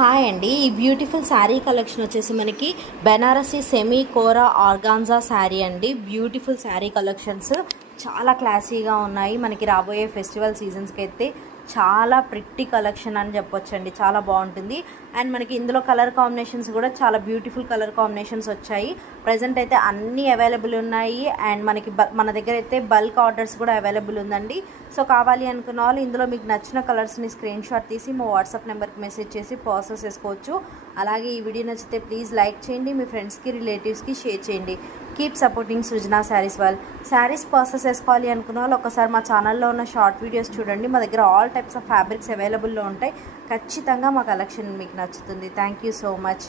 Hi అండి. ఈ beautiful sari collection వచ్చేసి మనకి బెనారసీ సెమీ కోరా ఆర్గాన్జా శారీ అండి. బ్యూటిఫుల్ శారీ కలెక్షన్స్ చాలా క్లాసీగా ఉన్నాయి. మనకి రాబోయే ఫెస్టివల్ సీజన్స్కి అయితే చాలా ప్రిట్టి కలెక్షన్ అని చెప్పొచ్చండి. చాలా బాగుంటుంది. అండ్ మనకి ఇందులో కలర్ కాంబినేషన్స్ కూడా చాలా బ్యూటిఫుల్ కలర్ కాంబినేషన్స్ వచ్చాయి. ప్రజెంట్ అయితే అన్నీ అవైలబుల్ ఉన్నాయి. అండ్ మనకి మన దగ్గర అయితే బల్క్ ఆర్డర్స్ కూడా అవైలబుల్ ఉందండి. సో కావాలి అనుకున్న వాళ్ళు ఇందులో మీకు నచ్చిన కలర్స్ని స్క్రీన్ షాట్ తీసి మా వాట్సాప్ నెంబర్కి మెసేజ్ చేసి ప్రాసెస్ చేసుకోవచ్చు. అలాగే ఈ వీడియో నచ్చితే ప్లీజ్ లైక్ చేయండి, మీ ఫ్రెండ్స్కి రిలేటివ్స్కి షేర్ చేయండి. కీప్ సపోర్టింగ్ సృజన శారీస్ వాళ్ళు. శారీస్ ప్రాసెస్ చేసుకోవాలి అనుకున్న వాళ్ళు ఒకసారి మా ఛానల్లో ఉన్న షార్ట్ వీడియోస్ చూడండి. మా దగ్గర ఆల్ టైప్స్ ఆఫ్ ఫ్యాబ్రిక్స్ అవైలబుల్లో ఉంటాయి. ఖచ్చితంగా మా కలెక్షన్ మీకు నచ్చుతుంది. Thank you so much.